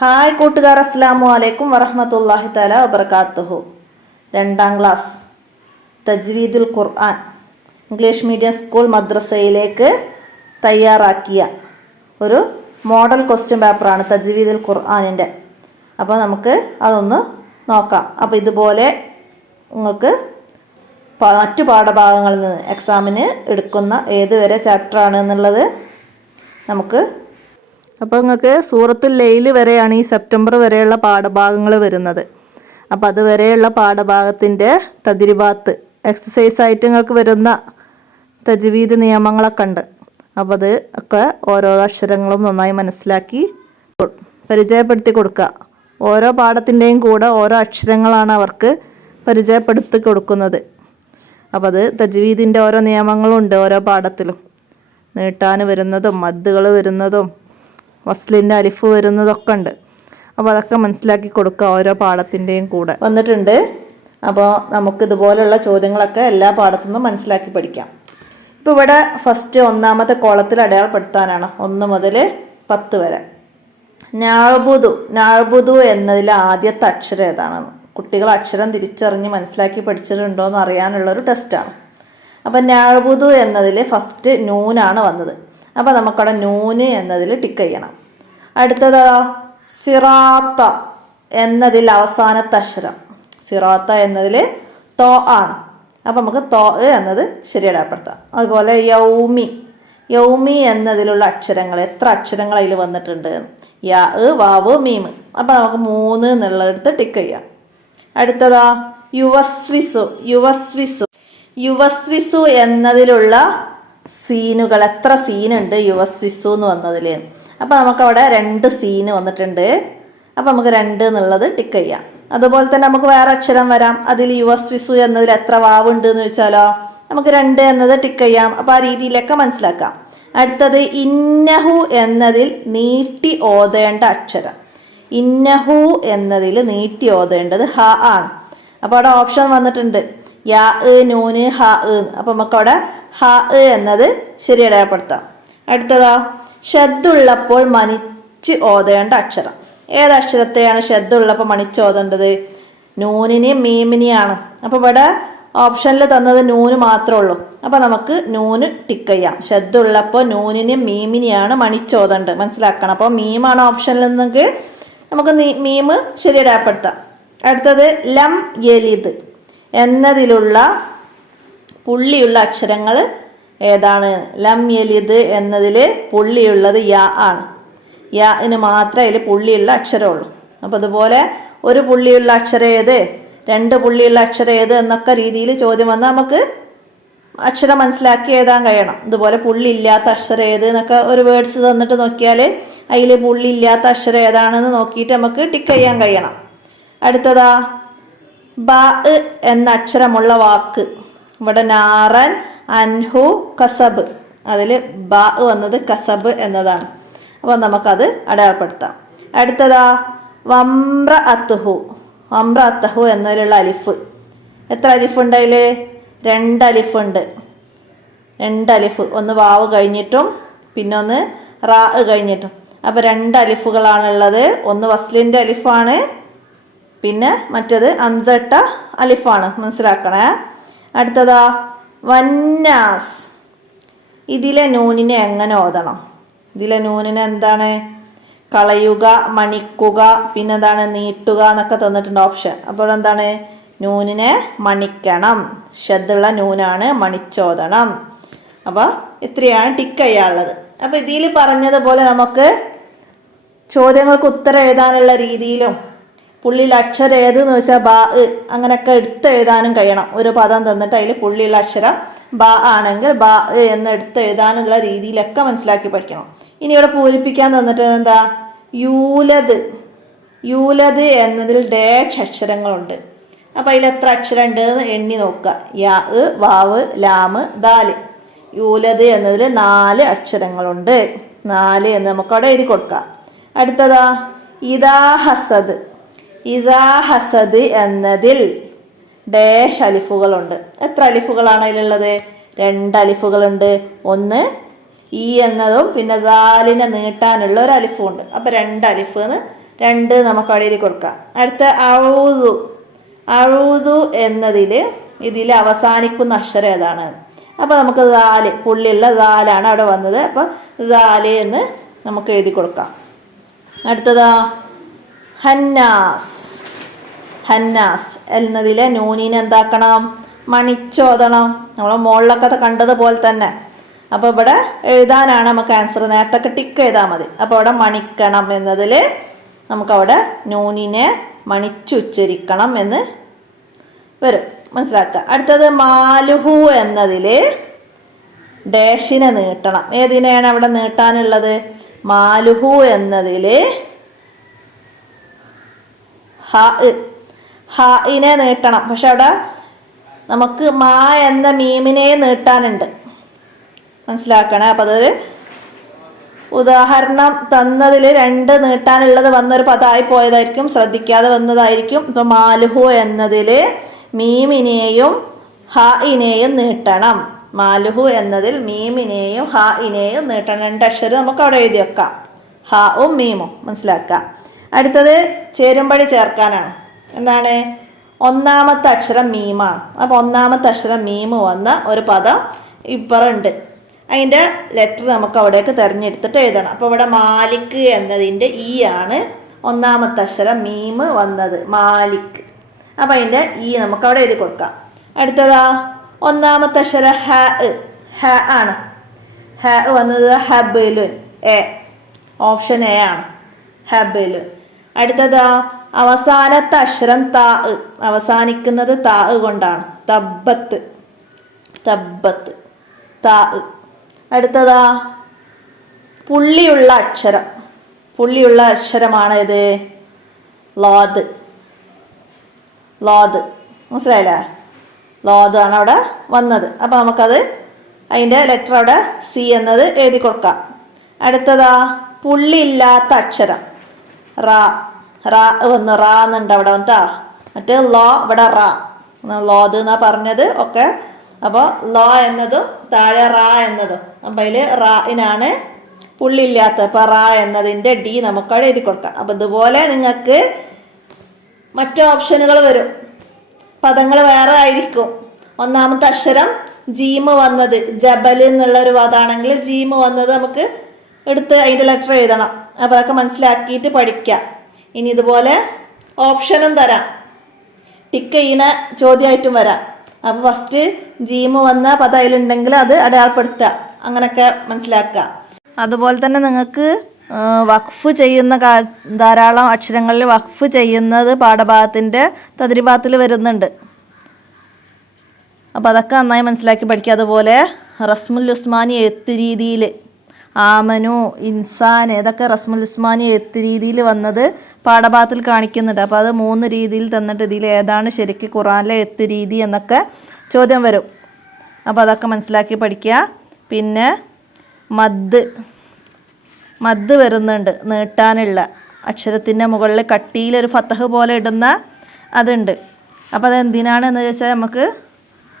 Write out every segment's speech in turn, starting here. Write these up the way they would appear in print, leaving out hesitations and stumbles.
Hi കൂട്ടുകാർ, അസ്സലാമു അലൈക്കും വറഹ്മത്തുള്ളാഹി തആല വബറകാതുഹു. 2ാം ക്ലാസ് തജ്വീദുൽ ഖുർആൻ ഇംഗ്ലീഷ് മീഡിയം സ്കൂൾ മദ്രസയിലേക്ക് തയ്യാറാക്കിയ ഒരു മോഡൽ ക്വസ്റ്റ്യൻ പേപ്പറാണ് തജ്വീദുൽ ഖുർആനിൻ്റെ. അപ്പോൾ നമുക്ക് അതൊന്ന് നോക്കാം. അപ്പോൾ ഇതുപോലെ നിങ്ങൾക്ക് മറ്റു പാഠഭാഗങ്ങളിൽ നിന്ന് എക്സാമിന് എടുക്കുന്ന ഏതുവരെ ചാപ്റ്ററാണ് എന്നുള്ളത് നമുക്ക്. അപ്പോൾ നിങ്ങൾക്ക് സൂറത്തുൽ ലൈൽ വരെയാണ് ഈ സെപ്റ്റംബർ വരെയുള്ള പാഠഭാഗങ്ങൾ വരുന്നത്. അപ്പോൾ അതുവരെയുള്ള പാഠഭാഗത്തിൻ്റെ തദ്രിബാത്ത് എക്സസൈസായിട്ട് നിങ്ങൾക്ക് വരുന്ന തജ്വീദ് നിയമങ്ങളൊക്കെ ഉണ്ട്. അപ്പോൾ അത് ഒക്കെ ഓരോ അക്ഷരങ്ങളും നന്നായി മനസ്സിലാക്കി പരിചയപ്പെടുത്തി കൊടുക്കുക. ഓരോ പാഠത്തിൻ്റെയും കൂടെ ഓരോ അക്ഷരങ്ങളാണ് അവർക്ക് പരിചയപ്പെടുത്തി കൊടുക്കുന്നത്. അപ്പോൾ അത് തജ്വീദിൻ്റെ ഓരോ നിയമങ്ങളുണ്ട്. ഓരോ പാഠത്തിലും നീട്ടാൻ വരുന്നതും മദ്ദുകൾ വരുന്നതും വസ്ലിൻ്റെ അലിഫ് വരുന്നതൊക്കെ ഉണ്ട്. അപ്പോൾ അതൊക്കെ മനസ്സിലാക്കി കൊടുക്കുക ഓരോ പാഠത്തിൻ്റെയും കൂടെ വന്നിട്ടുണ്ട്. അപ്പോൾ നമുക്കിതുപോലുള്ള ചോദ്യങ്ങളൊക്കെ എല്ലാ പാഠത്തു നിന്നും മനസ്സിലാക്കി പഠിക്കാം. ഇപ്പോൾ ഇവിടെ ഫസ്റ്റ് ഒന്നാമത്തെ കോളത്തിൽ അടയാളപ്പെടുത്താനാണ് 1 മുതൽ 10 വരെ. നാഴ്ബുദു എന്നതിൽ ആദ്യത്തെ അക്ഷരം ഏതാണെന്ന് കുട്ടികൾ അക്ഷരം തിരിച്ചറിഞ്ഞ് മനസ്സിലാക്കി പഠിച്ചിട്ടുണ്ടോ എന്ന് അറിയാനുള്ളൊരു ടെസ്റ്റാണ്. അപ്പം നാഴ്ബുദു എന്നതിൽ ഫസ്റ്റ് നൂനാണ് വന്നത്. അപ്പോൾ നമുക്കവിടെ നൂന് എന്നതിൽ ടിക്ക് ചെയ്യണം. അടുത്തത് സിറാത്ത എന്നതിൽ അവസാനത്തെ അക്ഷരം സിറാത്ത എന്നതിൽ തോ ആണ്. അപ്പോൾ നമുക്ക് തോ എന്നത് ശരിയടപ്പെടുത്താം. അതുപോലെ യൗമി എന്നതിലുള്ള അക്ഷരങ്ങൾ എത്ര അക്ഷരങ്ങൾ അതിൽ വന്നിട്ടുണ്ട്? യാ, വാവ്, മീമ്. അപ്പോൾ നമുക്ക് 3 എന്നുള്ളടുത്ത് ടിക്ക് ചെയ്യാം. അടുത്തതാ യുവസ്വിസു എന്നതിലുള്ള സീനുകൾ എത്ര സീനുണ്ട് യുവസ്വിസു എന്ന് വന്നതിൽ? അപ്പോൾ നമുക്കവിടെ 2 സീന് വന്നിട്ടുണ്ട്. അപ്പോൾ നമുക്ക് 2 എന്നുള്ളത് ടിക്ക് ചെയ്യാം. അതുപോലെ തന്നെ നമുക്ക് വേറെ അക്ഷരം വരാം. അതിൽ യുവസ്വിസു എന്നതിൽ എത്ര വാവ് ഉണ്ട് എന്ന് ചോദിച്ചാലോ നമുക്ക് 2 എന്നത് ടിക്ക് ചെയ്യാം. അപ്പോൾ ആ രീതിയിലൊക്കെ മനസ്സിലാക്കാം. അടുത്തത് ഇന്നഹു എന്നതിൽ നീട്ടി ഓതേണ്ട അക്ഷരം. ഇന്നഹു എന്നതിൽ നീട്ടി ഓതേണ്ടത് ഹ ആണ്. അപ്പോൾ അവിടെ ഓപ്ഷൻ വന്നിട്ടുണ്ട് യാ, നൂന്, ഹ. അപ്പോൾ നമുക്കവിടെ ഹ എന്നത് ശരി അടയാളപ്പെടുത്താം. അടുത്തതാ ഷദ്ദുള്ളപ്പോൾ മണിച്ച് ഓതേണ്ട അക്ഷരം. ഏതക്ഷരത്തെയാണ് ഷദ്ദുള്ളപ്പോൾ മണിച്ച് ഓതേണ്ടത്? നൂനിനെയും മീമിനെയാണ്. അപ്പോൾ ഇവിടെ ഓപ്ഷനിൽ തന്നത് നൂന് മാത്രമേ ഉള്ളൂ. അപ്പോൾ നമുക്ക് നൂന് ടിക്ക് ചെയ്യാം. ഷദ്ദുള്ളപ്പോൾ നൂനിനെയും മീമിനെയാണ് മണിച്ചോതേണ്ടത്, മനസ്സിലാക്കണം. അപ്പോൾ മീമാണ് ഓപ്ഷനിൽ നിന്നെങ്കിൽ നമുക്ക് മീമ് ശരി അടയാളപ്പെടുത്താം. അടുത്തത് ലം യലിദ് എന്നതിലുള്ള പുള്ളിയുള്ള അക്ഷരങ്ങൾ ഏതാണ്? ലം യലിദ് എന്നതിൽ പുള്ളിയുള്ളത് യാ ആണ്. യാന് മാത്രമേ അതിൽ പുള്ളിയുള്ള അക്ഷരമുള്ളൂ. അപ്പോൾ അതുപോലെ ഒരു പുള്ളിയുള്ള അക്ഷരം ഏത്, 2 പുള്ളിയുള്ള അക്ഷരം ഏത് എന്നൊക്കെ രീതിയിൽ ചോദ്യം വന്നാൽ നമുക്ക് അക്ഷരം മനസ്സിലാക്കി എഴുതാൻ കഴിയണം. ഇതുപോലെ പുള്ളി ഇല്ലാത്ത അക്ഷരം ഏത് എന്നൊക്കെ ഒരു വേർഡ്സ് തന്നിട്ട് നോക്കിയാൽ അതിൽ പുള്ളി ഇല്ലാത്ത അക്ഷരം ഏതാണെന്ന് നോക്കിയിട്ട് നമുക്ക് ടിക്ക് ചെയ്യാൻ കഴിയണം. അടുത്തതാ ബ എന്ന അക്ഷരമുള്ള വാക്ക്. ഇവിടെ നാറൻ, അൻഹു, കസബ്. അതിൽ ബ വന്നത് കസബ് എന്നതാണ്. അപ്പോൾ നമുക്കത് അടയാളപ്പെടുത്താം. അടുത്തതാ വമ്ര അത്തഹു എന്നതിലുള്ള അലിഫ്. എത്ര അലിഫുണ്ട് അതിൽ? 2 അലിഫുണ്ട്. 2 അലിഫ്, ഒന്ന് വാവ് കഴിഞ്ഞിട്ടും പിന്നെ ഒന്ന് റാ കഴിഞ്ഞിട്ടും. അപ്പോൾ 2 അലിഫുകളാണുള്ളത്. ഒന്ന് വസ്ലിൻ്റെ അലിഫാണ്, പിന്നെ മറ്റേത് അൻസട്ട അലിഫാണ്, മനസ്സിലാക്കണേ. അടുത്തതാ വന്നാസ്. ഇതിലെ നൂനിനെ എങ്ങനെ ഓതണം? ഇതിലെ നൂനിനെ എന്താണ്? കളയുക, മണിക്കുക, പിന്നെ എന്താണ് നീട്ടുക എന്നൊക്കെ തന്നിട്ടുണ്ട് ഓപ്ഷൻ. അപ്പോൾ എന്താണ്? നൂനിനെ മണിക്കണം. ഷദ്ദുള്ള നൂനാണ്, മണിച്ചോദണം. അപ്പോൾ ഇത്രയാണ് ടിക്ക് ചെയ്യാനുള്ളത്. അപ്പോൾ ഇതിൽ പറഞ്ഞതുപോലെ നമുക്ക് ചോദ്യങ്ങൾക്ക് ഉത്തരം എഴുതാനുള്ള രീതിയിലും പുള്ളിയുള്ള അക്ഷരം ഏതെന്ന് വെച്ചാൽ ബ അങ്ങനെയൊക്കെ എടുത്ത് എഴുതാനും കഴിയണം. ഒരു പദം തന്നിട്ട് അതിൽ പുള്ളിയുള്ള അക്ഷരം ബ ആണെങ്കിൽ ബ എന്ന് എടുത്ത് എഴുതാനുള്ള രീതിയിലൊക്കെ മനസ്സിലാക്കി പഠിക്കണം. ഇനി ഇവിടെ പൂരിപ്പിക്കാൻ തന്നിട്ട് എന്താ? യൂലത് എന്നതിൽ ഡാഷ് അക്ഷരങ്ങളുണ്ട്. അപ്പോൾ അതിൽ എത്ര അക്ഷരം ഉണ്ട് എന്ന് എണ്ണി നോക്കുക. യാ, വാവ്, ലാമ്, ദാല്. യൂലത് എന്നതിൽ 4 അക്ഷരങ്ങളുണ്ട്. 4 എന്ന് നമുക്കവിടെ എഴുതി കൊടുക്കാം. അടുത്തതാ ഇദാ ഹസദ് എന്നതിൽ ഡാഷ് അലിഫുകളുണ്ട്. എത്ര അലിഫുകളാണ് അതിലുള്ളത്? 2 അലിഫുകളുണ്ട്. ഒന്ന് ഈ എന്നതും പിന്നെ ദാലിനെ നീട്ടാനുള്ള ഒരു അലിഫും ഉണ്ട്. അപ്പോൾ 2 അലിഫ് എന്ന് 2 നമുക്ക് അവിടെ എഴുതി കൊടുക്കാം. അടുത്ത ഔദു. ഔദു എന്നതിൽ ഇതിൽ അവസാനിക്കുന്ന അക്ഷരം ഏതാണ്? അപ്പോൾ നമുക്ക് ദാല്, പുള്ളിയുള്ള ദാലാണ് അവിടെ വന്നത്. അപ്പോൾ ദാല് എന്ന് നമുക്ക് എഴുതി കൊടുക്കാം. അടുത്തതാ ഹന്നാസ്. ഹന്നാസ് എന്നതിലെ നൂനിനെ എന്താക്കണം? മണിച്ചോദണം. നമ്മൾ മുകളിലൊക്കെ കണ്ടതുപോലെ തന്നെ. അപ്പോൾ ഇവിടെ എഴുതാനാണ് നമുക്ക് ആൻസർ. നേരത്തെ ടിക്ക് ചെയ്താൽ മതി. അപ്പോൾ അവിടെ മണിക്കണം എന്നതിൽ നമുക്കവിടെ നൂനിനെ മണിച്ചുച്ചരിക്കണം എന്ന് വരും. മനസ്സിലാക്കുക. അടുത്തത് മാലുഹു എന്നതിൽ ഡാഷിനെ നീട്ടണം. ഏതിനെയാണ് അവിടെ നീട്ടാനുള്ളത്? മാലുഹു എന്നതിൽ ഹാഇനെ നീട്ടണം. പക്ഷെ അവിടെ നമുക്ക് മാ എന്ന മീമിനെ നീട്ടാനുണ്ട്. മനസ്സിലാക്കണേ. അപ്പം അതൊരു ഉദാഹരണം തന്നതിൽ 2 നീട്ടാനുള്ളത് വന്നൊരു പദമായി പോയതായിരിക്കും, ശ്രദ്ധിക്കാതെ വന്നതായിരിക്കും. ഇപ്പം മാലുഹു എന്നതിൽ മീമിനെയും ഹാഇനെയും നീട്ടണം. മാലുഹു എന്നതിൽ മീമിനെയും ഹാഇനെയും നീട്ടണം. 2 അക്ഷരം നമുക്ക് അവിടെ എഴുതി വെക്കാം, ഹാവും മീമും. മനസ്സിലാക്കുക. അടുത്തത് ചേരുംപടി ചേർക്കാനാണ്. എന്താണ്? ഒന്നാമത്തെ അക്ഷരം മീമാണ്. അപ്പോൾ ഒന്നാമത്തെ അക്ഷരം മീമ് വന്ന ഒരു പദം ഇപ്പറുണ്ട്. അതിൻ്റെ ലെറ്റർ നമുക്ക് അവിടേക്ക് തിരഞ്ഞെടുത്തിട്ട് എഴുതണം. അപ്പോൾ ഇവിടെ മാലിക് എന്നതിൻ്റെ ഈ ആണ് ഒന്നാമത്തെ അക്ഷരം മീമ് വന്നത്, മാലിക്. അപ്പം അതിൻ്റെ ഈ നമുക്ക് അവിടെ എഴുതി കൊടുക്കാം. അടുത്തതാ ഒന്നാമത്തെ അക്ഷരം ഹ ആണ്. ഹ വന്നത് ഹബലുൻ, എ, ഓപ്ഷൻ എ ആണ്, ഹബലുൻ. അടുത്തതാ അവസാനത്തെ അക്ഷരം താ, അവസാനിക്കുന്നത് താ കൊണ്ടാണ്, തബ്ബത്ത്, തബ്ബത്ത്, താ. അടുത്തതാ പുള്ളിയുള്ള അക്ഷരം. പുള്ളിയുള്ള അക്ഷരമാണ് ഇത് ലോദ്, ലോദ്. മനസ്സിലായില്ലേ? ലോദ് ആണ് അവിടെ വന്നത്. അപ്പം നമുക്കത് അതിൻ്റെ ലെറ്റർ അവിടെ സി എന്നത് എഴുതി കൊടുക്കാം. അടുത്തതാ പുള്ളിയില്ലാത്ത അക്ഷരം റാ. റാ വന്നു, റാ എന്നുണ്ട് അവിടെ വന്നിട്ടാ. മറ്റേ ലോ, ഇവിടെ റാ, ലോദ് എന്നാ പറഞ്ഞത് ഒക്കെ. അപ്പോൾ ലോ എന്നതും താഴെ റാ എന്നതും. അപ്പം അതിൽ റായിനാണ് പുള്ളിയില്ലാത്ത. അപ്പം റാ എന്നതിൻ്റെ ഡി നമുക്കവിടെ എഴുതി കൊടുക്കാം. അപ്പം ഇതുപോലെ നിങ്ങൾക്ക് മറ്റു ഓപ്ഷനുകൾ വരും. പദങ്ങൾ വേറെ ആയിരിക്കും. ഒന്നാമത്തെ അക്ഷരം ജീമ് വന്നത്, ജബൽ എന്നുള്ളൊരു പദമാണെങ്കിൽ ജീമ് വന്നത് നമുക്ക് എടുത്ത് അതിൻ്റെ ലെറ്റർ എഴുതണം. അപ്പോൾ അതൊക്കെ മനസ്സിലാക്കിയിട്ട് പഠിക്കാം. ഇനി ഇതുപോലെ ഓപ്ഷനും തരാം, ടിക്ക് ചെയ്യുന്ന ചോദ്യമായിട്ടും വരാം. അപ്പോൾ ഫസ്റ്റ് ജീമ് വന്ന പദം അതിലുണ്ടെങ്കിൽ അത് അടയാളപ്പെടുത്തുക, അങ്ങനെയൊക്കെ മനസ്സിലാക്കുക. അതുപോലെ തന്നെ നിങ്ങൾക്ക് വഖഫ് ചെയ്യുന്ന ധാരാളം അക്ഷരങ്ങളിൽ വഖഫ് ചെയ്യുന്നത് പാഠഭാഗത്തിൻ്റെ തദ്രിഭാഗത്തിൽ വരുന്നുണ്ട്. അപ്പോൾ അതൊക്കെ നന്നായി മനസ്സിലാക്കി പഠിക്കുക. അതുപോലെ റസ്മുൽ ഉസ്മാനി എഴുത്ത് രീതിയിൽ ആമനു, ഇൻസാൻ, ഇതൊക്കെ റസ്മുൽ ഉസ്മാനി എഴുത്ത് രീതിയിൽ വന്നത് പാഠഭാഗത്തിൽ കാണിക്കുന്നുണ്ട്. അപ്പോൾ അത് 3 രീതിയിൽ തന്നിട്ട് ഇതിൽ ഏതാണ് ശരിക്കും ഖുറാനിലെ എഴുത്ത് രീതി എന്നൊക്കെ ചോദ്യം വരും. അപ്പോൾ അതൊക്കെ മനസ്സിലാക്കി പഠിക്കുക. പിന്നെ മദ് വരുന്നുണ്ട്, നീട്ടാനുള്ള അക്ഷരത്തിൻ്റെ മുകളിൽ കട്ടിയിലൊരു ഫത്തഹ് പോലെ ഇടുന്ന അതുണ്ട്. അപ്പോൾ അതെന്തിനാണെന്ന് ചോദിച്ചാൽ നമുക്ക്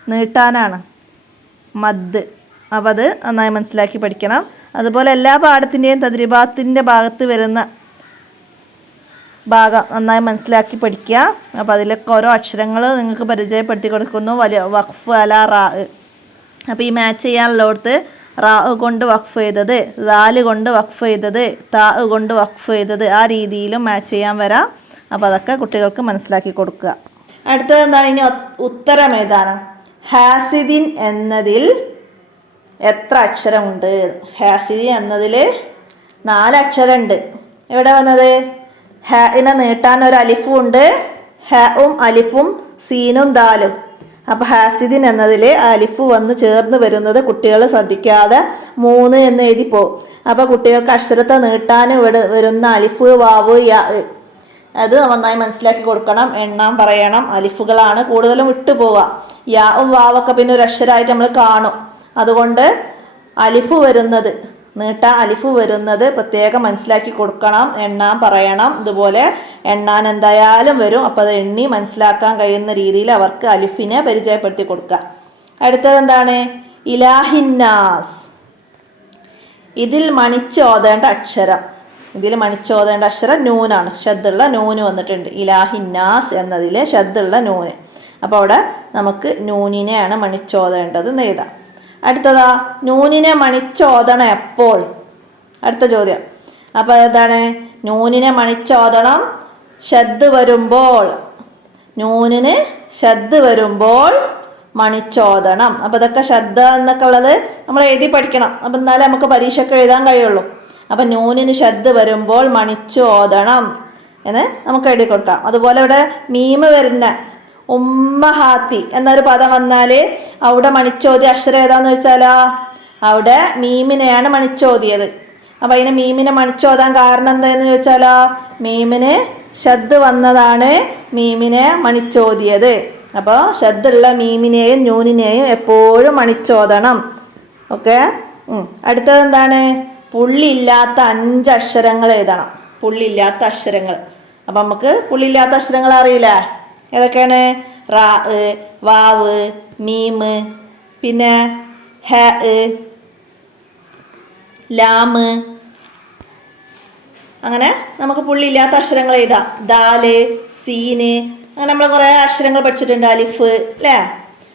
നീട്ടാനാണ് മദ്. അപ്പോൾ അത് നന്നായി മനസ്സിലാക്കി പഠിക്കണം. അതുപോലെ എല്ലാ പാഠത്തിൻ്റെയും തദ്രിബാത്തിൻ്റെ ഭാഗത്ത് വരുന്ന ഭാഗം നന്നായി മനസ്സിലാക്കി പഠിക്കുക. അപ്പോൾ അതിലൊക്കെ ഓരോ അക്ഷരങ്ങൾ നിങ്ങൾക്ക് പരിചയപ്പെടുത്തി കൊടുക്കുന്നു. വലിയ വഖഫ് അല റാ. അപ്പോൾ ഈ മാച്ച് ചെയ്യാനുള്ളടത്ത് റാ കൊണ്ട് വഖഫ് ചെയ്തത്, ദാല് കൊണ്ട് വഖഫ് ചെയ്തത്, താ കൊണ്ട് വഖഫ് ചെയ്തത്, ആ രീതിയിലും മാച്ച് ചെയ്യാൻ വരാം. അപ്പോൾ അതൊക്കെ കുട്ടികൾക്ക് മനസ്സിലാക്കി കൊടുക്കുക. അടുത്തത് എന്താണ്? ഇനി ഉത്തരം എഴുതാനും. ഹാസിദിൻ എന്നതിൽ എത്ര അക്ഷരമുണ്ട്? ഹാസിദിൻ എന്നതിൽ 4 അക്ഷരമുണ്ട്. എവിടെ വന്നത്? ഹാഇനെ നീട്ടാൻ ഒരു അലിഫും ഉണ്ട്, ഹാവും അലിഫും സീനും ദാലും. അപ്പോൾ ഹാസിദിൻ എന്നതിൽ അലിഫ് വന്ന് ചേർന്ന് വരുന്നത് കുട്ടികൾ ശ്രദ്ധിക്കാതെ 3 എന്ന് എഴുതി പോകും. അപ്പോൾ കുട്ടികൾക്ക് അക്ഷരത്തെ നീട്ടാൻ വരുന്ന അലിഫ്, വാവ്, യാ, അത് നന്നായി മനസ്സിലാക്കി കൊടുക്കണം. എണ്ണാൻ പറയണം. അലിഫുകളാണ് കൂടുതലും വിട്ടു പോവുക. യാവും വാവൊക്കെ പിന്നെ ഒരു അക്ഷരമായിട്ട് നമ്മൾ കാണും. അതുകൊണ്ട് അലിഫ് വരുന്നത്, നീട്ടാൻ അലിഫ് വരുന്നത് പ്രത്യേകം മനസ്സിലാക്കി കൊടുക്കണം. എണ്ണാൻ പറയണം. ഇതുപോലെ എണ്ണാൻ എന്തായാലും വരും. അപ്പോൾ അത് എണ്ണി മനസ്സിലാക്കാൻ കഴിയുന്ന രീതിയിൽ അവർക്ക് അലിഫിനെ പരിചയപ്പെടുത്തി കൊടുക്കുക. അടുത്തത് എന്താണ്? ഇലാഹിന്നാസ്. ഇതിൽ മണിച്ചോദേണ്ട അക്ഷരം. ഇതിൽ മണിച്ചോതേണ്ട അക്ഷരം നൂനാണ്. ഷദ്ദുള്ള നൂന് വന്നിട്ടുണ്ട്. ഇലാഹിന്നാസ് എന്നതിൽ ഷദ്ദുള്ള നൂന്. അപ്പോൾ അവിടെ നമുക്ക് നൂനിനെയാണ് മണിച്ചോതേണ്ടത് എന്ന് എഴുതാം. അടുത്തതാ, നൂനിനെ മണിച്ചോദണം എപ്പോൾ? അടുത്ത ചോദ്യം. അപ്പോൾ ഏതാണ്? നൂനിനെ മണിച്ചോദണം ഷദ്ദ് വരുമ്പോൾ. നൂനിന് ഷദ്ദ് വരുമ്പോൾ മണിച്ചോദണം. അപ്പോൾ ഇതൊക്കെ ഷദ്ദ എന്നൊക്കെ ഉള്ളത് നമ്മൾ എഴുതി പഠിക്കണം. അപ്പം എന്നാലേ നമുക്ക് പരീക്ഷയ്ക്ക് എഴുതാൻ കഴിയുള്ളൂ. അപ്പം നൂനിന് ഷദ്ദ് വരുമ്പോൾ മണിച്ചോദണം എന്ന് നമുക്ക് എഴുതി കൊടുക്കാം. അതുപോലെ ഇവിടെ മീമ് വരുന്ന ഉമ്മഹാത്തി എന്നൊരു പദം വന്നാൽ അവിടെ മണിച്ചോദ്യ അക്ഷരം ഏതാന്ന് വെച്ചാലോ അവിടെ മീമിനെയാണ് മണിച്ചോദിയത്. അപ്പം അതിന് മീമിനെ മണിച്ചോതാൻ കാരണം എന്താന്ന് ചോദിച്ചാലോ മീമിന് ഷദ്ദ് വന്നതാണ് മീമിനെ മണിച്ചോദിയത്. അപ്പോൾ ഷദ്ദുള്ള മീമിനെയും നൂനിനെയും എപ്പോഴും മണിച്ചോദണം. ഓക്കെ. അടുത്തത് എന്താണ്? പുള്ളിയില്ലാത്ത 5 അക്ഷരങ്ങൾ എഴുതണം. പുള്ളിയില്ലാത്ത അക്ഷരങ്ങൾ. അപ്പം നമുക്ക് പുള്ളിയില്ലാത്ത അക്ഷരങ്ങൾ അറിയില്ല. ഏതൊക്കെയാണ്? റാ, വാവ്, മീമ്, പിന്നെ ഹ, ലാമ്. അങ്ങനെ നമുക്ക് പുള്ളിയില്ലാത്ത അക്ഷരങ്ങൾ എഴുതാം. ദാല്, സീന്, അങ്ങനെ നമ്മൾ കുറേ അക്ഷരങ്ങൾ പഠിച്ചിട്ടുണ്ട്. അലിഫ് അല്ലേ?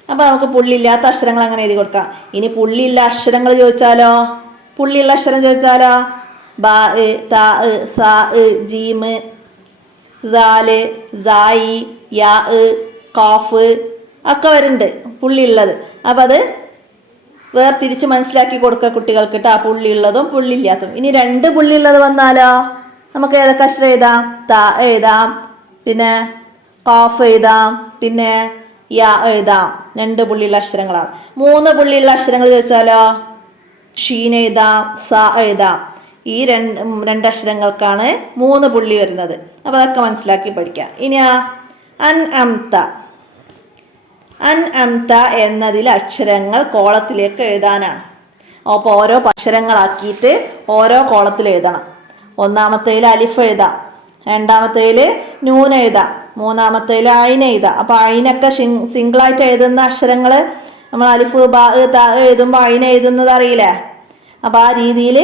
അപ്പോൾ നമുക്ക് പുള്ളിയില്ലാത്ത അക്ഷരങ്ങൾ അങ്ങനെ എഴുതി കൊടുക്കാം. ഇനി പുള്ളിയുള്ള അക്ഷരങ്ങൾ ചോദിച്ചാലോ? പുള്ളിയുള്ള അക്ഷരം ചോദിച്ചാലോ? ബാ, താ, സാ, ജീമ്, ദാല്, സായി, യാ, കാഫ് ഒക്കെ വരുന്നുണ്ട് പുള്ളിയുള്ളത്. അപ്പം അത് വേർതിരിച്ച് മനസ്സിലാക്കി കൊടുക്കുക കുട്ടികൾക്ക് കേട്ടോ. പുള്ളിയുള്ളതും പുള്ളിയില്ലാത്തതും. ഇനി 2 പുള്ളിയുള്ളത് വന്നാലോ നമുക്ക് ഏതൊക്കെ അക്ഷരം എഴുതാം? താ എഴുതാം, പിന്നെ കാഫ് എഴുതാം, പിന്നെ യാ എഴുതാം. 2 പുള്ളിയുള്ള അക്ഷരങ്ങളാണ്. 3 പുള്ളിയുള്ള അക്ഷരങ്ങൾ ചോദിച്ചാലോ? ഷീൻ എഴുതാം, സ എഴുതാം. ഈ 2 അക്ഷരങ്ങൾക്കാണ് 3 പുള്ളി വരുന്നത്. അപ്പോൾ അതൊക്കെ മനസ്സിലാക്കി പഠിക്കാം. ഇനി അൻ അംത. അൻ അംത എന്നതിൽ അക്ഷരങ്ങൾ കോളത്തിലേക്ക് എഴുതാനാണ്. അപ്പോൾ ഓരോ അക്ഷരങ്ങളാക്കിയിട്ട് ഓരോ കോളത്തിൽ എഴുതണം. ഒന്നാമത്തേൽ അലിഫ് എഴുതാം, രണ്ടാമത്തേൽ നൂൻ എഴുതാം, മൂന്നാമത്തേൽ അയിൻ എഴുതാം. അപ്പോൾ അയിനൊക്കെ സിംഗിളായിട്ട് എഴുതുന്ന അക്ഷരങ്ങൾ നമ്മൾ അലിഫ്, ബാ, ത എഴുതുമ്പോൾ അയിൻ എഴുതുന്നത് അറിയില്ലേ? അപ്പോൾ ആ രീതിയിൽ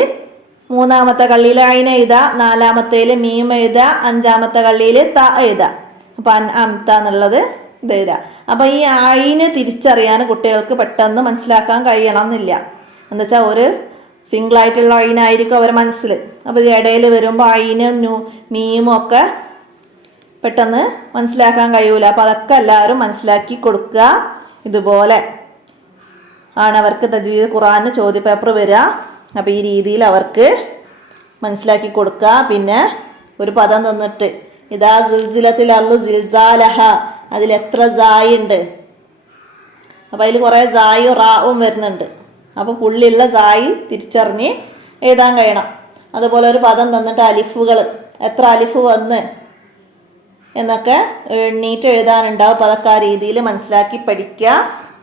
മൂന്നാമത്തെ കള്ളിയിൽ അയിൻ എഴുതാം, നാലാമത്തേൽ മീം എഴുതാം, അഞ്ചാമത്തെ കള്ളിയിൽ ത എഴുതാം. അപ്പോൾ അൻ അംത എന്നുള്ളത് ഇത് എഴുതാം. അപ്പോൾ ഈ അയിന് തിരിച്ചറിയാൻ കുട്ടികൾക്ക് പെട്ടെന്ന് മനസ്സിലാക്കാൻ കഴിയണം എന്നില്ല. എന്താ വെച്ചാൽ ഒരു സിംഗിളായിട്ടുള്ള അയിനായിരിക്കും അവരെ മനസ്സിൽ. അപ്പോൾ ഇടയിൽ വരുമ്പോൾ അയിനും മീമും ഒക്കെ പെട്ടെന്ന് മനസ്സിലാക്കാൻ കഴിയൂല. അപ്പോൾ അതൊക്കെ എല്ലാവരും മനസ്സിലാക്കി കൊടുക്കുക. ഇതുപോലെ ആണ് അവർക്ക് തജ്വീദ് ഖുർആന് ചോദ്യപേപ്പർ വരിക. അപ്പോൾ ഈ രീതിയിൽ അവർക്ക് മനസ്സിലാക്കി കൊടുക്കുക. പിന്നെ ഒരു പദം തന്നിട്ട് ഇതാ സുൽസിലത്തിൽ അള്ളു സിൽസാലഹ, അതിൽ എത്ര സായി ഉണ്ട്? അപ്പോൾ അതിൽ കുറേ സായും റാവും വരുന്നുണ്ട്. അപ്പോൾ പുള്ളിയുള്ള സായി തിരിച്ചറിഞ്ഞ് എഴുതാൻ കഴിയണം. അതുപോലെ ഒരു പദം തന്നിട്ട് അലിഫുകൾ എത്ര അലിഫ് വന്ന് എന്നൊക്കെ എണ്ണീറ്റ് എഴുതാനുണ്ടാവും. അപ്പോൾ അതൊക്കെ ആ രീതിയിൽ മനസ്സിലാക്കി പഠിക്കുക,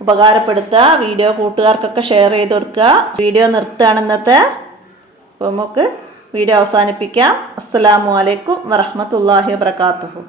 ഉപകാരപ്പെടുത്തുക. വീഡിയോ കൂട്ടുകാർക്കൊക്കെ ഷെയർ ചെയ്ത് കൊടുക്കുക. വീഡിയോ നിർത്തുകയാണ് ഇന്നത്തെ. അപ്പോൾ നമുക്ക് വീഡിയോ അവസാനിപ്പിക്കാം. അസ്സലാമു അലൈക്കും വറഹ്മത്തുള്ളാഹി വബറകാതുഹു.